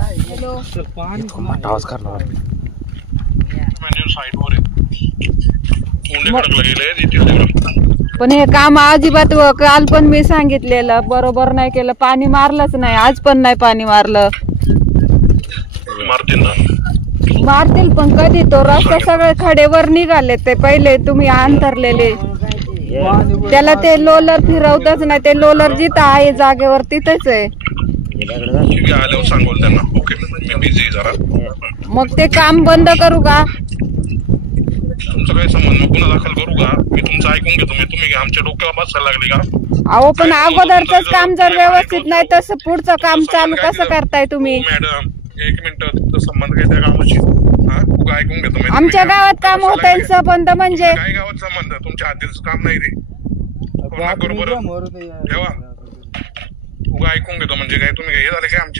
मोठा आवाज करणार पण हे काम अजिबात काल पण मी सांगितलेलं बरोबर नाही केलं. पाणी मारलंच नाही, आज पण नाही पाणी मारलं. मारतील पण कधी? तो रस्ता सगळे खडेवर निघाले ते पहिले तुम्ही अंतरलेले. त्याला ते लोलर फिरवतच नाही. ते लोलर जिथं आहे जागेवर तिथेच आहे. मग ते काम बंद करू का? तुमचा काय संबंध? गुन्हा दाखल करू का? मी तुमचं ऐकून घेतो. तुम्ही आमच्या डोक्यावर बसायला लागले का? अहो पण अगोदरच काम जर व्यवस्थित नाही तसं पुढचं काम चालू कसं करताय तुम्ही? मॅडम एक मिनिट, तुमचा संबंध काय त्या कामाशी? ऐकून घेतो. आमच्या गावात काम होत आहे संबंध म्हणजे काय गावात संबंध? तुमच्या हद्दीचं काम नाही ते. बरोबर ठेवा. उगा ऐकून घेतो म्हणजे काय? तुम्ही हे झाले काय आमच्या